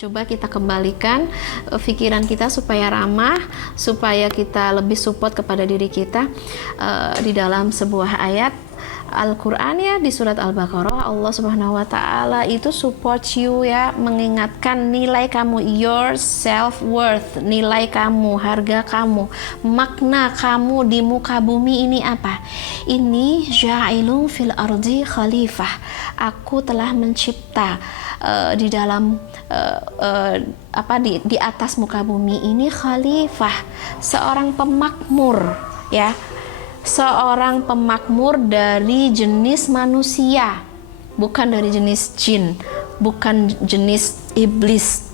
Coba kita kembalikan pikiran kita supaya ramah, supaya kita lebih support kepada diri kita. Di dalam sebuah ayat Al-Quran ya, di surat Al-Baqarah, Allah Subhanahu wa Ta'ala itu support you ya, mengingatkan nilai kamu, your self worth, nilai kamu, harga kamu, makna kamu di muka bumi ini apa? Ini ja'ilun fil ardi khalifah. Aku telah mencipta di dalam di atas muka bumi ini khalifah, seorang pemakmur ya, seorang pemakmur dari jenis manusia, bukan dari jenis jin, bukan jenis iblis.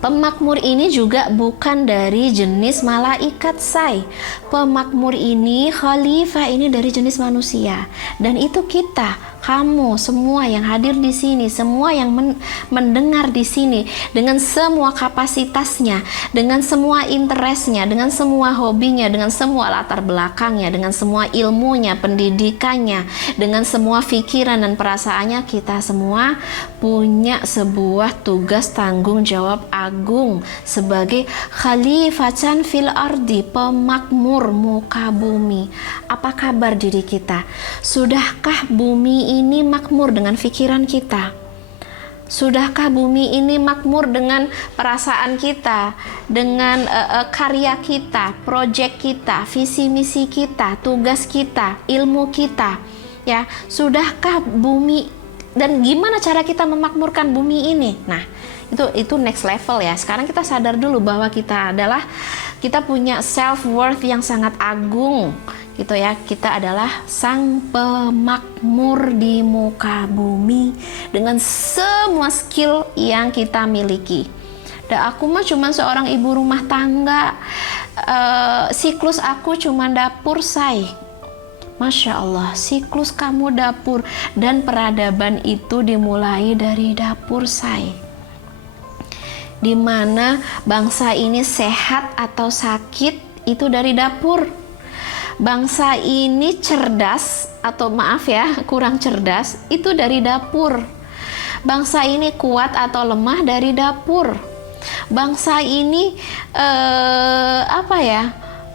Pemakmur ini juga bukan dari jenis malaikat, say. Pemakmur ini, khalifah ini dari jenis manusia. Dan itu kita, kamu, semua yang hadir di sini, semua yang mendengar di sini, dengan semua kapasitasnya, dengan semua interestnya, dengan semua hobinya, dengan semua latar belakangnya, dengan semua ilmunya, pendidikannya, dengan semua pikiran dan perasaannya, kita semua punya sebuah tugas tanggung jawab agung sebagai khalifatan fil ardi, pemakmur muka bumi. Apa kabar diri kita? Sudahkah bumi ini makmur dengan pikiran kita? Sudahkah bumi ini makmur dengan perasaan kita, dengan karya kita, proyek kita, visi misi kita, tugas kita, ilmu kita? Ya, sudahkah bumi, dan gimana cara kita memakmurkan bumi ini? Nah, itu next level ya. Sekarang kita sadar dulu bahwa kita punya self worth yang sangat agung gitu ya. Kita adalah sang pemakmur di muka bumi dengan semua skill yang kita miliki. Dan aku mah cuma seorang ibu rumah tangga, siklus aku cuma dapur, say. Masya Allah, siklus kamu dapur, dan peradaban itu dimulai dari dapur, say. Di mana bangsa ini sehat atau sakit itu dari dapur. Bangsa ini cerdas atau maaf ya, kurang cerdas itu dari dapur. Bangsa ini kuat atau lemah dari dapur. Bangsa ini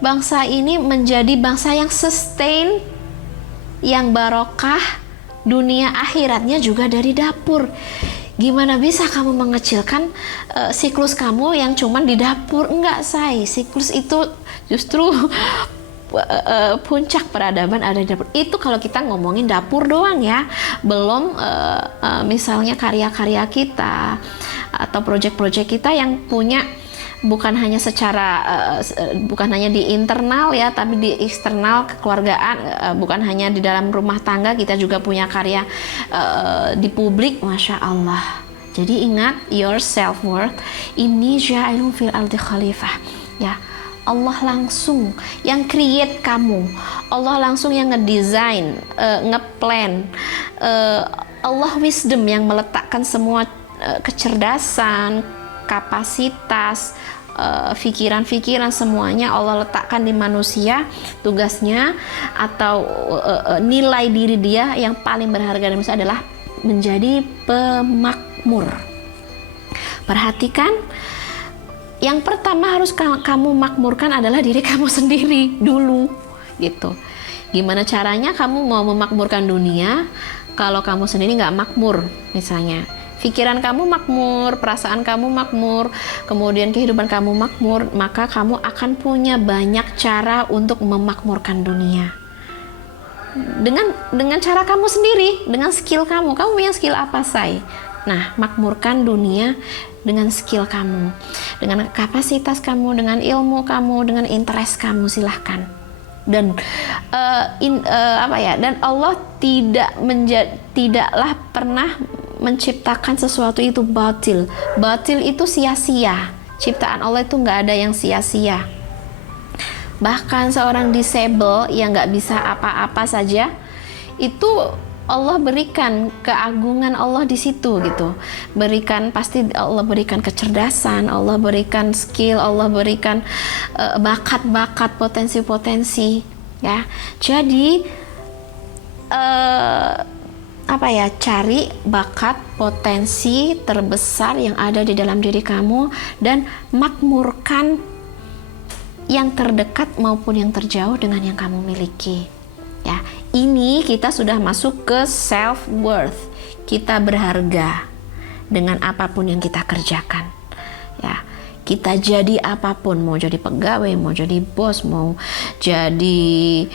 bangsa ini menjadi bangsa yang sustain, yang barokah, dunia akhiratnya juga dari dapur. Gimana bisa kamu mengecilkan siklus kamu yang cuman di dapur? Enggak, say. Siklus itu justru puncak peradaban ada di dapur. Itu kalau kita ngomongin dapur doang ya. Belum misalnya karya-karya kita atau proyek-proyek kita yang punya bukan hanya bukan hanya di internal ya, tapi di eksternal kekeluargaan, bukan hanya di dalam rumah tangga, kita juga punya karya di publik. Masya Allah. Jadi ingat, your self worth ini ja'ilun fil ardi khalifah ya. Allah langsung yang create kamu, Allah langsung yang ngedesain, ngeplan, Allah wisdom yang meletakkan semua kecerdasan, kapasitas, pikiran-pikiran, semuanya Allah letakkan di manusia. Tugasnya atau nilai diri dia yang paling berharga dan manusia adalah menjadi pemakmur. Perhatikan, yang pertama harus kamu makmurkan adalah diri kamu sendiri dulu gitu. Gimana caranya kamu mau memakmurkan dunia kalau kamu sendiri nggak makmur? Misalnya pikiran kamu makmur, perasaan kamu makmur, kemudian kehidupan kamu makmur, maka kamu akan punya banyak cara untuk memakmurkan dunia. Dengan cara kamu sendiri, dengan skill kamu. Kamu punya skill apa, say? Nah, makmurkan dunia dengan skill kamu, dengan kapasitas kamu, dengan ilmu kamu, dengan interest kamu, silahkan. Dan dan Allah tidaklah pernah menciptakan sesuatu itu batil. Batil itu sia-sia. Ciptaan Allah itu nggak ada yang sia-sia. Bahkan seorang disable yang nggak bisa apa-apa saja, itu Allah berikan keagungan Allah di situ gitu. Pasti Allah berikan kecerdasan, Allah berikan skill, Allah berikan bakat-bakat, potensi-potensi ya. Jadi cari bakat potensi terbesar yang ada di dalam diri kamu dan makmurkan yang terdekat maupun yang terjauh dengan yang kamu miliki. Ya, ini kita sudah masuk ke self worth. Kita berharga dengan apapun yang kita kerjakan. Ya, kita jadi apapun, mau jadi pegawai, mau jadi bos, mau jadi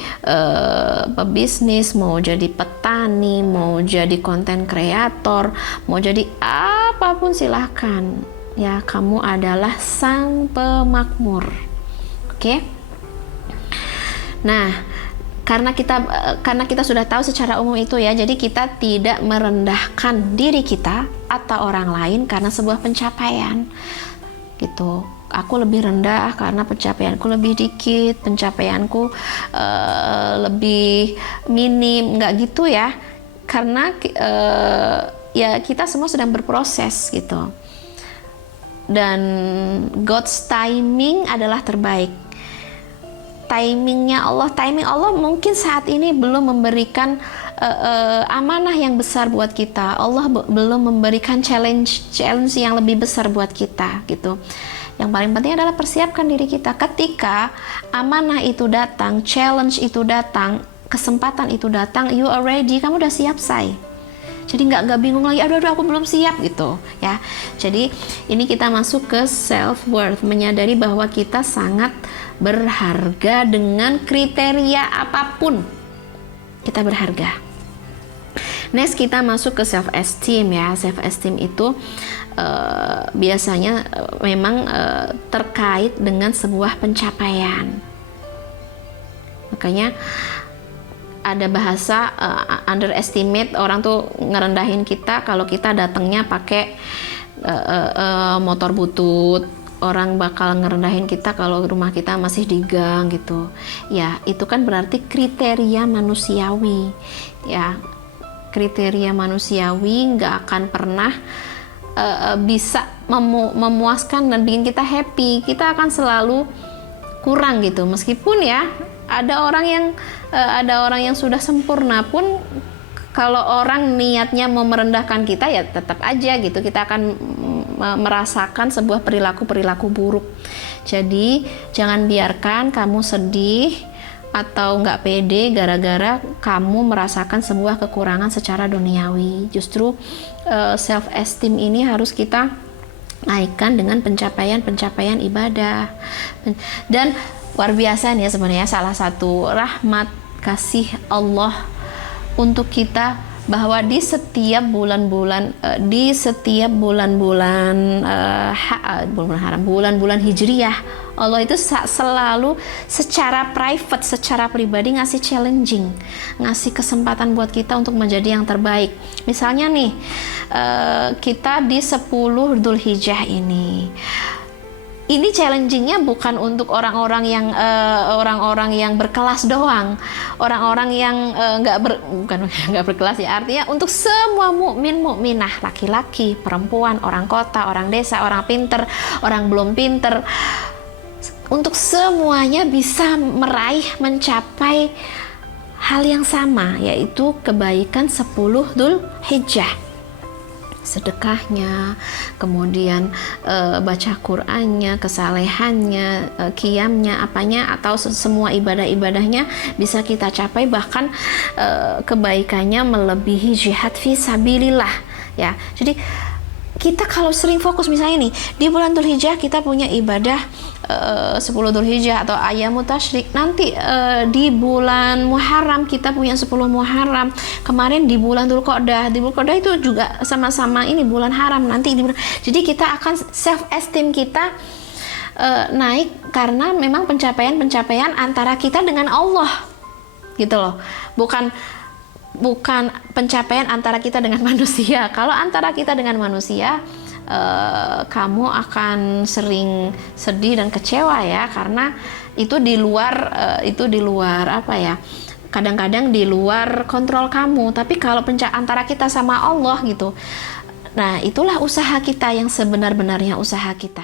pebisnis, mau jadi petani, mau jadi konten kreator, mau jadi apapun silahkan. Ya, kamu adalah sang pemakmur. Oke? Nah, karena kita sudah tahu secara umum itu ya, jadi kita tidak merendahkan diri kita atau orang lain karena sebuah pencapaian. Gitu. Aku lebih rendah karena pencapaianku lebih dikit, pencapaianku lebih minim, nggak gitu ya. Karena ya kita semua sedang berproses gitu. Dan God's timing adalah terbaik. Timing Allah mungkin saat ini belum memberikan amanah yang besar buat kita. Allah belum memberikan challenge yang lebih besar buat kita gitu. Yang paling penting adalah persiapkan diri kita ketika amanah itu datang, challenge itu datang, kesempatan itu datang, you are ready, kamu udah siap, say. Jadi nggak bingung lagi, aduh aku belum siap gitu ya. Jadi ini kita masuk ke self worth, menyadari bahwa kita sangat berharga dengan kriteria apapun. Kita berharga. Next kita masuk ke self esteem ya. Self esteem itu biasanya memang terkait dengan sebuah pencapaian. Makanya ada bahasa underestimate, orang tuh ngerendahin kita kalau kita datangnya pakai motor butut. Orang bakal ngerendahin kita kalau rumah kita masih di gang gitu. Ya, itu kan berarti kriteria manusiawi. Ya, kriteria manusiawi nggak akan pernah bisa memuaskan dan bikin kita happy. Kita akan selalu kurang gitu. Meskipun ya ada orang yang sudah sempurna pun, kalau orang niatnya mau merendahkan kita ya tetap aja gitu, kita akan merasakan sebuah perilaku buruk. Jadi jangan biarkan kamu sedih atau nggak pede gara-gara kamu merasakan sebuah kekurangan secara duniawi. Justru self esteem ini harus kita naikkan dengan pencapaian ibadah. Dan luar biasa nih ya sebenarnya, salah satu rahmat kasih Allah untuk kita bahwa di setiap bulan-bulan bulan-bulan hijriyah, Allah itu selalu secara private, secara pribadi ngasih challenging, ngasih kesempatan buat kita untuk menjadi yang terbaik. Misalnya nih, kita di 10 Dzulhijjah ini challengingnya bukan untuk orang-orang yang berkelas doang, orang-orang yang bukan berkelas ya, artinya untuk semua mukmin mukminah, laki-laki, perempuan, orang kota, orang desa, orang pinter, orang belum pinter, untuk semuanya bisa mencapai hal yang sama, yaitu kebaikan 10 Dzulhijjah. Sedekahnya, kemudian baca Qur'annya, kesalehannya, qiyamnya, apanya, atau semua ibadah-ibadahnya bisa kita capai, bahkan kebaikannya melebihi jihad fi sabilillah ya. Jadi kita kalau sering fokus, misalnya nih di bulan Dzulhijjah kita punya ibadah 10 Dzulhijjah atau Ayyamut Tasyrik, nanti di bulan Muharram kita punya 10 Muharram, kemarin di bulan Dzulqa'dah itu juga sama-sama ini bulan haram, nanti jadi kita akan self esteem kita naik karena memang pencapaian antara kita dengan Allah gitu loh, bukan pencapaian antara kita dengan manusia. Kalau antara kita dengan manusia, kamu akan sering sedih dan kecewa ya, karena itu di luar apa ya, kadang-kadang di luar kontrol kamu. Tapi kalau antara kita sama Allah gitu, nah itulah usaha kita yang sebenar-benarnya usaha kita.